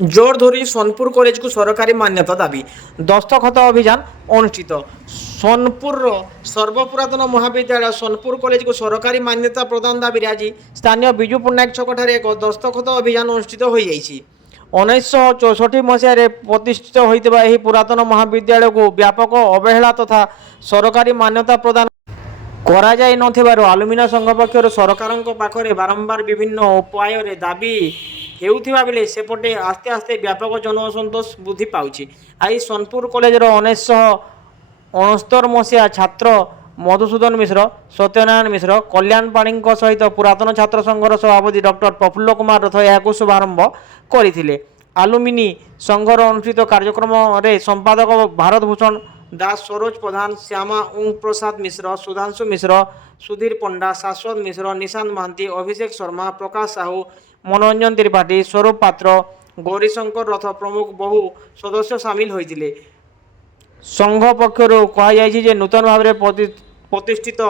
জোর ধরি সোনপুর কলেজକୁ ସରକାରୀ ମାନ୍ୟତା ଦାବି ଦସ୍ତଖତ ଅଭିଯାନ ଅନୁଷ୍ଠିତ। ସୋନପୁରର ସର୍ବପୁରାତନ ମହାବିଦ୍ୟାଳୟ ସୋନପୁର କଲେଜକୁ ସରକାରୀ ମାନ୍ୟତା ପ୍ରଦାନ ଦାବିରେ ଆଜି ସ୍ଥାନୀୟ ବିଜୁ ପଟ୍ଟନାୟକ ଛକଠାରେ ଏକ ଦସ୍ତଖତ ଅଭିଯାନ ଅନୁଷ୍ଠିତ ହୋଇଯାଇଛି। 1964 ମସିହାରେ ପ୍ରତିଷ୍ଠିତ ହୋଇଥିବା ଏହି ପୁରାତନ ମହାବିଦ୍ୟାଳୟକୁ ବ୍ୟାପକ ଅବହେଳା ତଥା ସରକାରୀ ମାନ୍ୟତା ପ୍ରଦାନ କରାଯାଇ ନଥିବାରୁ ଆଲୁମିନିୟମ ସଂଘ ପକ୍ଷରୁ ସରକାରଙ୍କ ପାଖରେ ବାରମ୍ବାର ବିଭିନ୍ନ ଉପାୟରେ ଦାବି ହେଉଥିବା ବେଳେ ସେପଟେ ଆସ୍ତେ ଆସ୍ତେ ବ୍ୟାପକ ଜନ ଅସନ୍ତୋଷ ବୃଦ୍ଧି ପାଉଛି। ଆଜି ସୋନପୁର କଲେଜର 1969 ମସିହା ଛାତ୍ର ମଧୁସୂଦନ ମିଶ୍ର, ସତ୍ୟନାରାୟଣ ମିଶ୍ର, କଲ୍ୟାଣ ପାଣିଙ୍କ ସହିତ ପୁରାତନ ଛାତ୍ର ସଂଘର ସଭାପତି ଡକ୍ଟର ପ୍ରଫୁଲ୍ଲ କୁମାର ରଥ ଏହାକୁ ଶୁଭାରମ୍ଭ କରିଥିଲେ। ଆଲୁମିନି ସଂଘର ଅନୁଷ୍ଠିତ କାର୍ଯ୍ୟକ୍ରମରେ ସମ୍ପାଦକ ଭାରତ ଭୂଷଣ ଦାସ, ସରୋଜ ପ୍ରଧାନ, ଶ୍ୟାମା ଓଁ ପ୍ରସାଦ ମିଶ୍ର, ସୁଧାଂଶୁ ମିଶ୍ର, ସୁଧୀର ପଣ୍ଡା, ଶାଶ୍ୱତ ମିଶ୍ର, ନିଶାନ୍ତ ମହାନ୍ତି, ଅଭିଷେକ ଶର୍ମା, ପ୍ରକାଶ ସାହୁ, ମନୋରଞ୍ଜନ ତ୍ରିପାଠୀ, ସ୍ୱରୂପ ପାତ୍ର, ଗୌରୀଶଙ୍କର ରଥ ପ୍ରମୁଖ ବହୁ ସଦସ୍ୟ ସାମିଲ ହୋଇଥିଲେ। ସଂଘ ପକ୍ଷରୁ କୁହାଯାଇଛି ଯେ ନୂତନ ଭାବରେ ପ୍ରତିଷ୍ଠିତ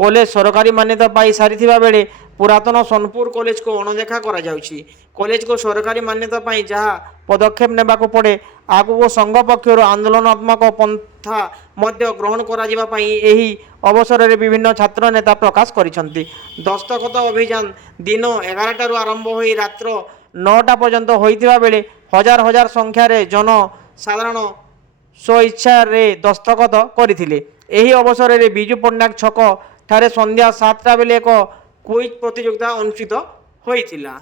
କଲେଜ ସରକାରୀ ମାନ୍ୟତା ପାଇ ସାରିଥିବା ବେଳେ ପୁରାତନ ସୋନପୁର କଲେଜକୁ ଅଣଦେଖା କରାଯାଉଛି। କଲେଜକୁ ସରକାରୀ ମାନ୍ୟତା ପାଇଁ ଯାହା ପଦକ୍ଷେପ ନେବାକୁ ପଡ଼େ, ଆଗକୁ ସଂଘ ପକ୍ଷରୁ ଆନ୍ଦୋଳନାତ୍ମକ ପନ୍ଥା ମଧ୍ୟ ଗ୍ରହଣ କରାଯିବା ପାଇଁ ଏହି ଅବସରରେ ବିଭିନ୍ନ ଛାତ୍ର ନେତା ପ୍ରକାଶ କରିଛନ୍ତି। ଦସ୍ତଖତ ଅଭିଯାନ ଦିନ 11ଟାରୁ ଆରମ୍ଭ ହୋଇ ରାତ୍ର 9ଟା ପର୍ଯ୍ୟନ୍ତ ହୋଇଥିବା ବେଳେ ହଜାର ହଜାର ସଂଖ୍ୟାରେ ଜନସାଧାରଣ ସ୍ୱଇଚ୍ଛାରେ ଦସ୍ତଖତ କରିଥିଲେ। ଏହି ଅବସରରେ ବିଜୁ ପଟ୍ଟନାୟକ ଛକ ଠାରେ ସନ୍ଧ୍ୟା 7ଟା ବେଳେ ଏକ କୁଇଜ୍ ପ୍ରତିଯୋଗିତା ଅନୁଷ୍ଠିତ ହୋଇଥିଲା।